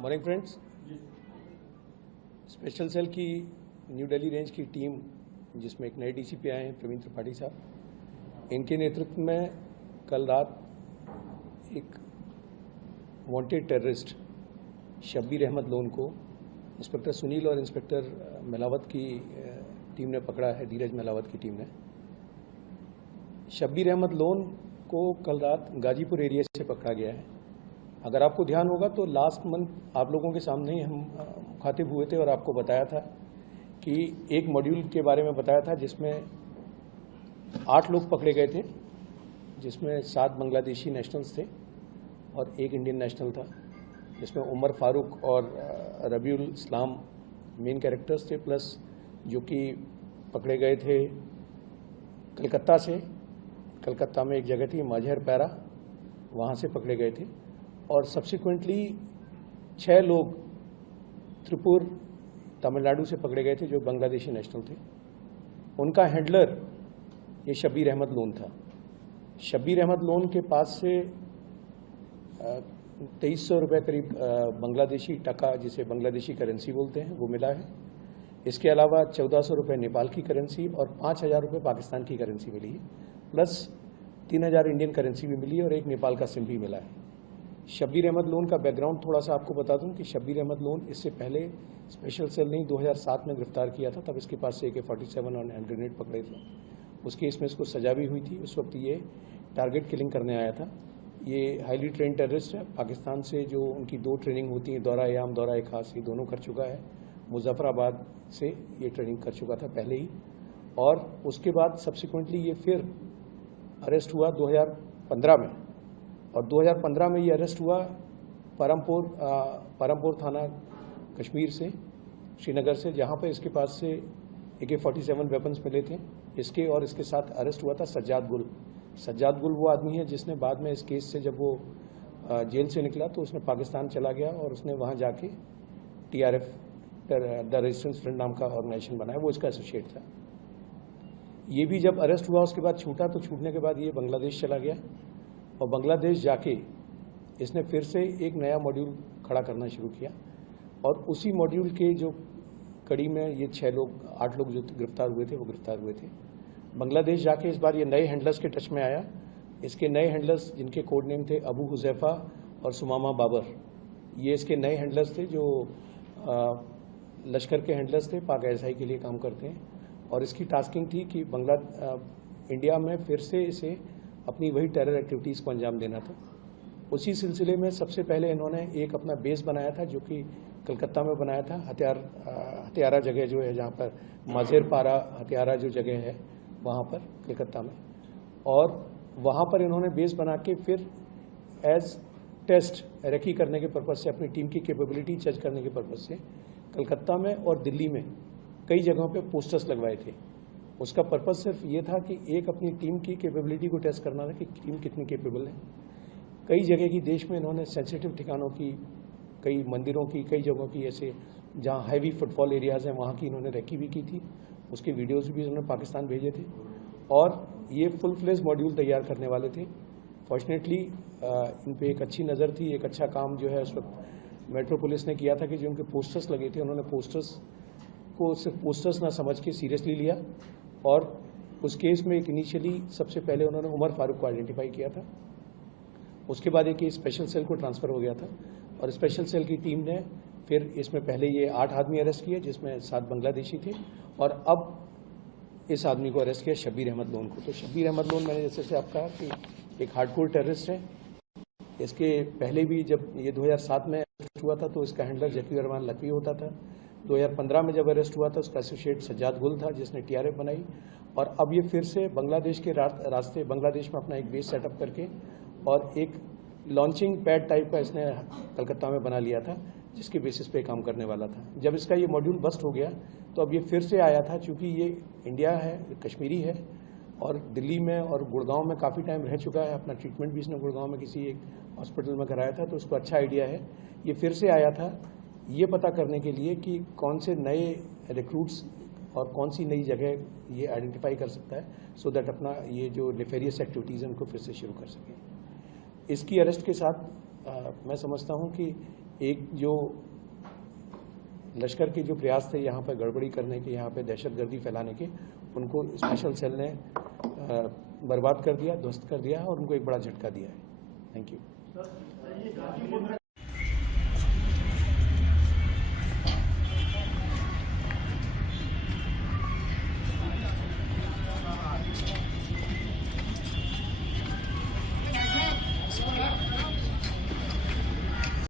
Morning friends. Special cell की new Delhi range की team, जिसमें एक नए डीसीपी आए हैं प्रवीण त्रिपाठी साहब, इनके नेतृत्व में कल रात एक वांटेड टेररिस्ट शब्बीर अहमद लोन को इंस्पेक्टर सुनील और इंस्पेक्टर मेलावत की टीम ने पकड़ा है। धीरज मेलावत की टीम ने शब्बीर अहमद लोन को कल रात गाजीपुर एरिया से पकड़ा गया है। अगर आपको ध्यान होगा तो लास्ट मंथ आप लोगों के सामने ही हम मुखातिब हुए थे और आपको बताया था कि एक मॉड्यूल के बारे में बताया था जिसमें 8 लोग पकड़े गए थे, जिसमें 7 बांग्लादेशी नेशनल्स थे और 1 इंडियन नेशनल था, जिसमें उमर फारूक और रबीउल इस्लाम मेन कैरेक्टर्स थे, प्लस जो कि पकड़े गए थे कलकत्ता से। कलकत्ता में एक जगह थी माझर पैरा, वहाँ से पकड़े गए थे। और सब्सिक्वेंटली 6 लोग त्रिपुर तमिलनाडु से पकड़े गए थे जो बांग्लादेशी नेशनल थे। उनका हैंडलर ये शब्बीर अहमद लोन था। शब्बीर अहमद लोन के पास से 2300 रुपये करीब बांग्लादेशी टका, जिसे बांग्लादेशी करेंसी बोलते हैं, वो मिला है। इसके अलावा 1400 रुपये नेपाल की करेंसी और 5000 रुपये पाकिस्तान की करेंसी मिली है, प्लस 3000 इंडियन करेंसी भी मिली है और एक नेपाल का सिम भी मिला है। शब्बीर अहमद लोन का बैकग्राउंड थोड़ा सा आपको बता दूं कि शब्बीर अहमद लोन इससे पहले स्पेशल सेल ने 2007 में गिरफ्तार किया था, तब इसके पास से AK-47 और हैंड ग्रेनेड पकड़े थे। उस केस में इसको सजा भी हुई थी। उस वक्त ये टारगेट किलिंग करने आया था। ये हाईली ट्रेंड टेररिस्ट है। पाकिस्तान से जो उनकी 2 ट्रेनिंग होती है, दौरा याम, दौरा खास, ये दोनों कर चुका है। मुजफ्फराबाद से ये ट्रेनिंग कर चुका था पहले ही, और उसके बाद सब्सिक्वेंटली ये फिर अरेस्ट हुआ 2015 में। और 2015 में ये अरेस्ट हुआ परमपुर थाना कश्मीर से, श्रीनगर से, जहाँ पे इसके पास से AK-47 वेपन्स मिले थे। इसके और इसके साथ अरेस्ट हुआ था सज्जाद गुल। सज्जाद गुल वो आदमी है जिसने बाद में इस केस से, जब वो जेल से निकला तो उसने पाकिस्तान चला गया और उसने वहाँ जाके TRF द रेजिस्टेंस फ्रंट नाम का ऑर्गेनाइजेशन बनाया, वो इसका एसोसिएट था। ये भी जब अरेस्ट हुआ उसके बाद छूटा, तो छूटने के बाद ये बांग्लादेश चला गया और बांग्लादेश जाके इसने फिर से एक नया मॉड्यूल खड़ा करना शुरू किया। और उसी मॉड्यूल के जो कड़ी में ये 8 लोग जो गिरफ्तार हुए थे वो गिरफ्तार हुए थे। बांग्लादेश जाके इस बार ये नए हैंडलर्स के टच में आया। इसके नए हैंडलर्स, जिनके कोड नेम थे अबू हुजैफा और सुमामा बाबर, ये इसके नए हैंडलर्स थे जो लश्कर के हैंडलर्स थे, पाक ISI के लिए काम करते हैं। और इसकी टास्किंग थी कि इंडिया में फिर से इसे अपनी वही टेरर एक्टिविटीज़ को अंजाम देना था। उसी सिलसिले में सबसे पहले इन्होंने एक अपना बेस बनाया था, जो कि कलकत्ता में बनाया था। हथियारा जगह जो है, जहाँ पर माझेर पारा हथियारा जो जगह है, वहाँ पर कलकत्ता में। और वहाँ पर इन्होंने बेस बना के फिर एज टेस्ट रेकी करने के पर्पज़ से, अपनी टीम की कैपेबिलिटी जज करने के पर्पज़ से कलकत्ता में और दिल्ली में कई जगहों पे पोस्टर्स लगवाए थे। उसका पर्पज़ सिर्फ ये था कि एक अपनी टीम की कैपेबिलिटी को टेस्ट करना था कि टीम कितनी कैपेबल है। कई जगह की देश में इन्होंने सेंसिटिव ठिकानों की, कई मंदिरों की, कई जगहों की, ऐसे जहाँ हैवी फुटफॉल एरियाज़ हैं, वहाँ की इन्होंने रेकी भी की थी। उसके वीडियोज़ भी इन्होंने पाकिस्तान भेजे थे और ये फुल फ्लेज मॉड्यूल तैयार करने वाले थे। फॉर्चुनेटली इन पर एक अच्छी नज़र थी। एक अच्छा काम जो है उस वक्त मेट्रो पुलिस ने किया था कि जो उनके पोस्टर्स लगे थे, उन्होंने पोस्टर्स को सिर्फ पोस्टर्स ना समझ के सीरियसली लिया। और उस केस में एक इनिशियली सबसे पहले उन्होंने उमर फारूक को आइडेंटिफाई किया था। उसके बाद एक स्पेशल सेल को ट्रांसफ़र हो गया था और स्पेशल सेल की टीम ने फिर इसमें पहले ये 8 आदमी अरेस्ट किए, जिसमें 7 बांग्लादेशी थे, और अब इस आदमी को अरेस्ट किया, शब्बीर अहमद लोन को। तो शब्बीर अहमद लोन, मैंने जैसे आप कहा कि एक हार्डकोर टेररिस्ट है। इसके पहले भी जब ये 2007 में अरेस्ट हुआ था तो इसका हैंडलर जकी अरमान लकवी होता था। 2015 में जब अरेस्ट हुआ था उसका एसोसिएट सज्जाद गुल था, जिसने TRF बनाई। और अब ये फिर से बांग्लादेश के रास्ते, बांग्लादेश में अपना एक बेस सेटअप करके और एक लॉन्चिंग पैड टाइप का इसने कलकत्ता में बना लिया था, जिसके बेसिस पे काम करने वाला था। जब इसका ये मॉड्यूल बस्ट हो गया तो अब ये फिर से आया था, चूँकि ये इंडिया है, कश्मीरी है और दिल्ली में और गुड़गांव में काफ़ी टाइम रह चुका है। अपना ट्रीटमेंट भी इसने गुड़गांव में किसी एक हॉस्पिटल में कराया था, तो उसको अच्छा आइडिया है। ये फिर से आया था ये पता करने के लिए कि कौन से नए रिक्रूट्स और कौन सी नई जगह ये आइडेंटिफाई कर सकता है, सो दैट अपना ये जो नेफेरियस एक्टिविटीज़ हैं उनको फिर से शुरू कर सकें। इसकी अरेस्ट के साथ मैं समझता हूँ कि एक जो लश्कर के जो प्रयास थे यहाँ पर गड़बड़ी करने के, यहाँ पे दहशतगर्दी फैलाने के, उनको स्पेशल सेल ने बर्बाद कर दिया, ध्वस्त कर दिया और उनको एक बड़ा झटका दिया है। Thank you.